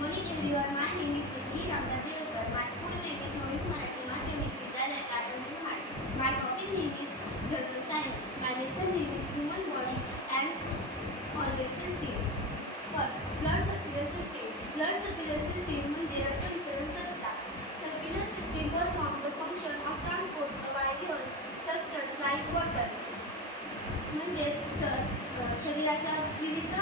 Morning everyone, my name is Vidhi Ramdadevkar. My school name is Novi Marathi Madhyamik Vidyalaya, Katangunhad. My topic name is General Science. My lesson name is Human Body and Organ System. First, blood circular system. Blood circular system म्हणजे रक्तविसरण संस्था. Circular system perform the function of transport a various substance like water. म्हणजे शरीराच्या विविध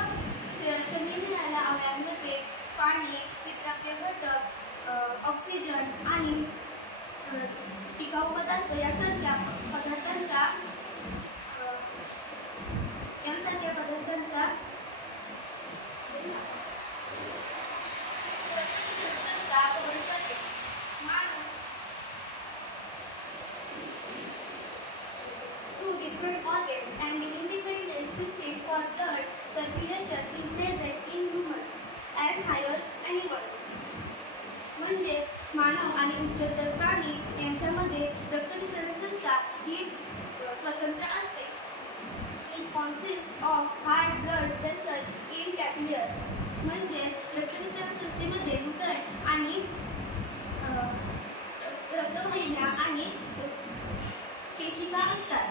चमेलीला अवयवांमध्ये पाणी, विद्राव्य घटक, oxygen आणि टिकाऊ पदार्थ यासारख्या पदार्थांचा through different organs and an independent system for blood circulation is present in humans and higher animals. म्हणजे मानव आणि उच्चतर प्राणी यांच्यामध्ये रक्तविसरण संस्था ही स्वतंत्र असते. It consists of heart, blood vessels in capillaries. म्हणजे रक्तविसरण संस्थेमध्ये हृदय आणि रक्तवाहिन्या आणि केशिका असतात.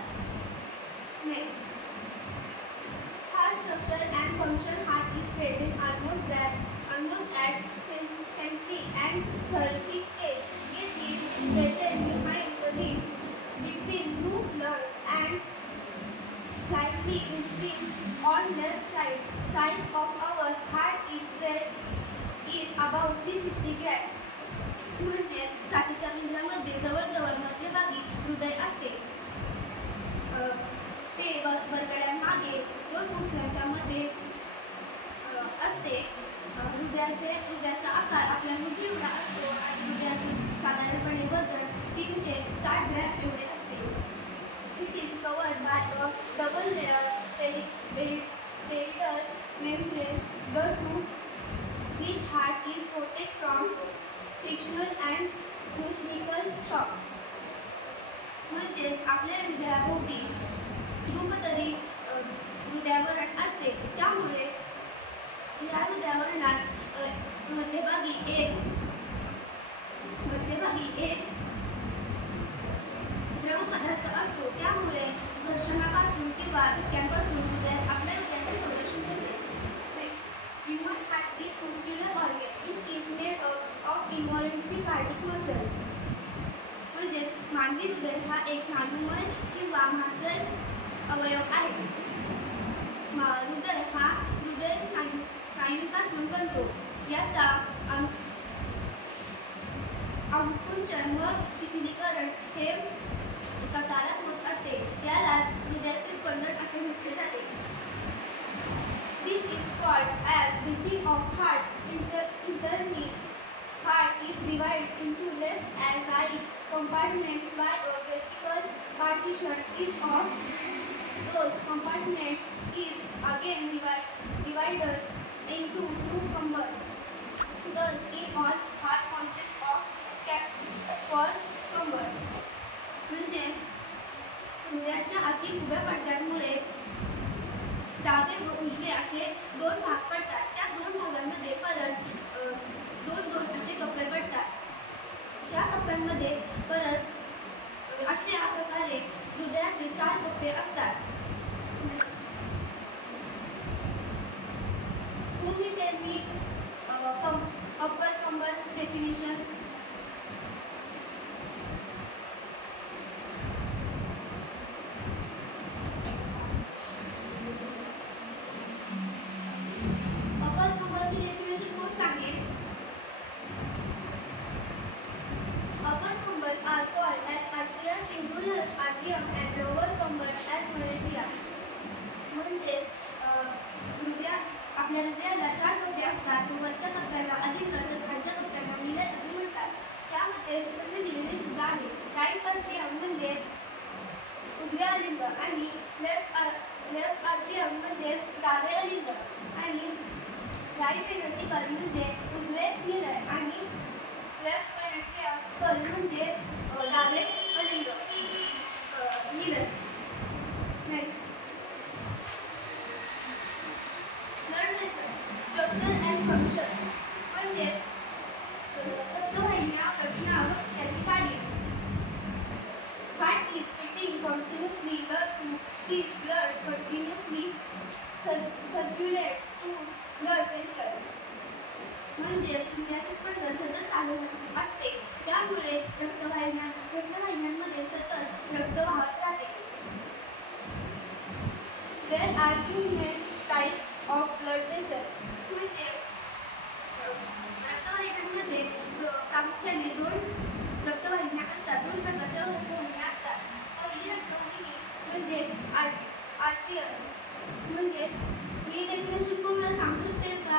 Next, heart structure and function. Heart is present almost at century and 30 stage. It is present behind the ribs, between two lungs and slightly distinct on left side. Size of our heart is about 360 grams. म्हणजे छातीच्या पिंजऱ्यामध्ये जवळजवळ मध्यभागी हृदय असते. ते बरगड्यांमागे दोन फुफ्फुसांच्या मध्ये असते. हृदयाचा आकार आपल्या मुठीएवढा असतो आणि हृदयाचे साधारणपणे वजन 360 ग्रॅम एवढे असते. It is covered by a double layer perimeter membrane to which heart is protected from frictional and mechanical shocks. म्हणजे आपल्या हृदयाभोवती ध्रुपदरी हृदयावरण असते. त्यामुळे या हृदयावरणात मध्यभागी एक द्रव पदार्थ असतो. त्यामुळे घर्षणापासून किंवा धक्क्यांपासून आपल्या हृदयाचे संरक्षण होते. Human heart is muscular organ. It is made of involuntary cardiac muscles. म्हणजे मानवी हृदय हा एक स्नायूमय किंवा मांसल अवयव आहे. हृदय हा हृदय स्नायूंपासून बनतो. याचा आकुंचन व शिथिलीकरण हे एका तालात होत असते. यालाच हृदयाचे स्पंदन असे म्हटले जाते. This is called as beating of heart. Internally, heart is divided into left and right compartments by a vertical partition. Each of those compartments is again divided into two chambers. Thus, in all, heart consists of 4 chambers. म्हणजे हृदयाच्या आतील उभ्या पडद्यांमुळे डावे व उजवे असे दोन भाग पडतात. त्या दोन भागांमध्ये परत दोन असे कप्पे पडतात. त्या कप्प्यांमध्ये परत अशा प्रकारे हृदयाचे 4 कप्पे असतात. Who will tell me upper chambers definition? Upper chambers definition कोण सांगेल? Upper chambers are called as atria, singular atrium, and lower chambers as meningia. म्हणजे आपल्या हृदयाला 4 कप्पे असतात. वरच्या कप्प्याला अलिंगर तर खालच्या कप्प्याला मिलेट असे म्हणतात. त्यामध्ये कसे दिलेले सुद्धा आहे. राईट आर्ट्रियम म्हणजे उजवे अलिंग आणि लेफ्ट आर्ट्रियम म्हणजे डावे अलिंग आणि राईट वेंट्रिकल म्हणजे उजवे निलय आणि लेफ्ट वेंट्रिकल म्हणजे डावे अलिंग निलय. Next, blood vessels structure and function. म्हणजे म्हणजेच हृदयाचे स्पंदन सतत चालू असते, त्यामुळे रक्तवाहिन्यांमध्ये सतत रक्त वाहत राहते. There are two main types of blood vessels. म्हणजे रक्तवाहिन्यांमध्ये प्रामुख्याने दोन रक्तवाहिन्या असतात, दोन प्रकारच्या रक्तवाहिन्या असतात. पहिली रक्तवाहिनी म्हणजे आर्टरीज. म्हणजे ही डेफिनेशन कोण मला सांगू शकते का?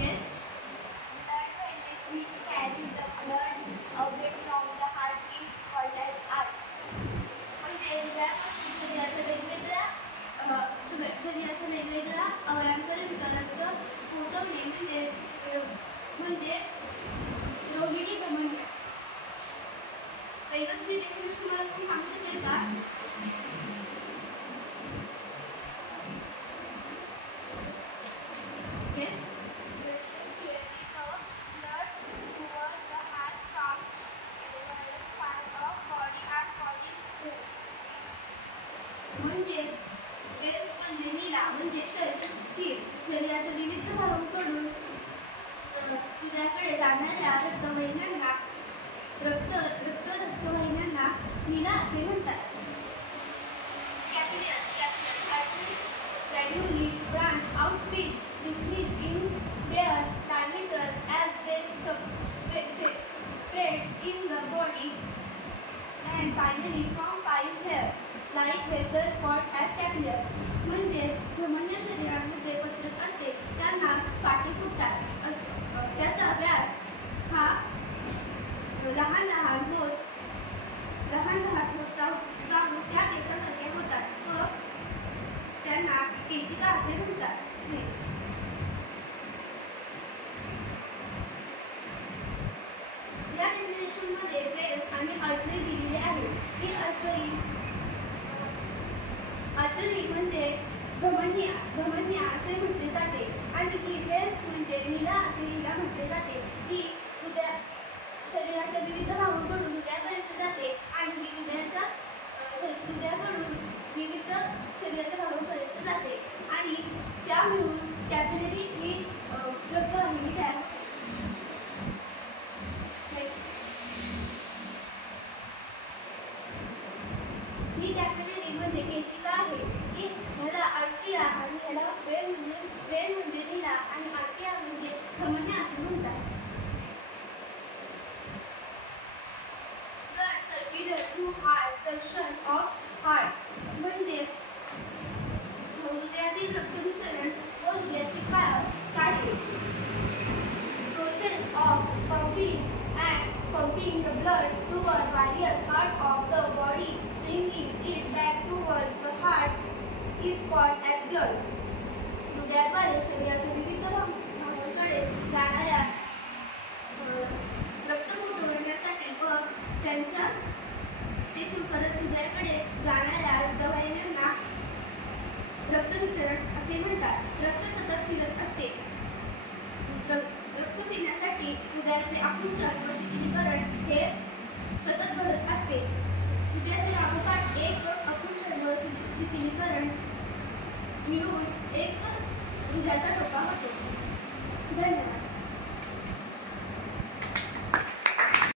Yes. Blood vessels which carry the blood away from the heart is called as arteries. म्हणजे शरीराच्या वेगवेगळ्या अवयवांपर्यंत रक्त पोहोचवणे म्हणजे रोहिणी धमन्या. पहिलंच जी डेफिनेशन मला तुम्ही सांगू शकेल का? Yes. म्हणजे वेल्स म्हणजे नीला म्हणजे शरीराच्या विविध भागांकडून हृदयाकडे जाणाऱ्या रक्तवाहिन्यांना रक्तवाहिन्यांना नीला असे म्हणतात. Gradually branch out with decrease in their diameter as they spread in the body and finally form 5 hair-like vessels called as capillaries. म्हणजे धमन्य शरीरामध्ये पसरत असते, त्यांना पाटी फुटतात. त्याचा व्यास हा लहान लहान होत जाऊन त्या केसासारखे होतात व त्यांना केशिका असे म्हणतात. या डेफिनेशन मध्ये वेल्स आणि आर्टरी दिलेले आहे. ही आर्टरी म्हणजे धमन्या असे म्हटले जाते आणि ही वेल्स म्हणजे नीला असे हिला म्हटले जाते. ही शरीराच्या विविध भागांकडून हृदयापर्यंत जाते आणि ही हृदयाकडून विविध शरीराच्या भागांपर्यंत जाते आणि त्या मिळून कॅपिलरी ही रक्तवाहिनी तयार होते. ही कॅपिलरी म्हणजे केशिका आहे. ही ह्याला आर्टिया आणि ह्याला वेल म्हणजे नीला आणि आर्टिया म्हणजे धमन्या असे म्हणतात. Blood circulate to heart function of heart म्हणजेच हृदयातील रक्तभिसरण व हृदयाची कार्य. Process of pumping the blood toward various parts of the body, bringing it back towards the heart is called as blood. हृदयाद्वारे शरीराच्या विविध भागांकडे जाणाऱ्या रक्त पोहोचवण्यासाठी व त्यांच्या तेथून परत हृदयाकडे जाणाऱ्या रक्तवाहिन्यांना रक्तभिसरण असे म्हणतात. रक्त सतत फिरत असते. रक्त फिरण्यासाठी हृदयाचे आकुंचन व शिथिलीकरण हे सतत घडत असते. हृदयाचे लागोपाठ एक आकुंचन व शिथिलीकरण मिळून एक हृदयाचा ठोका होतो.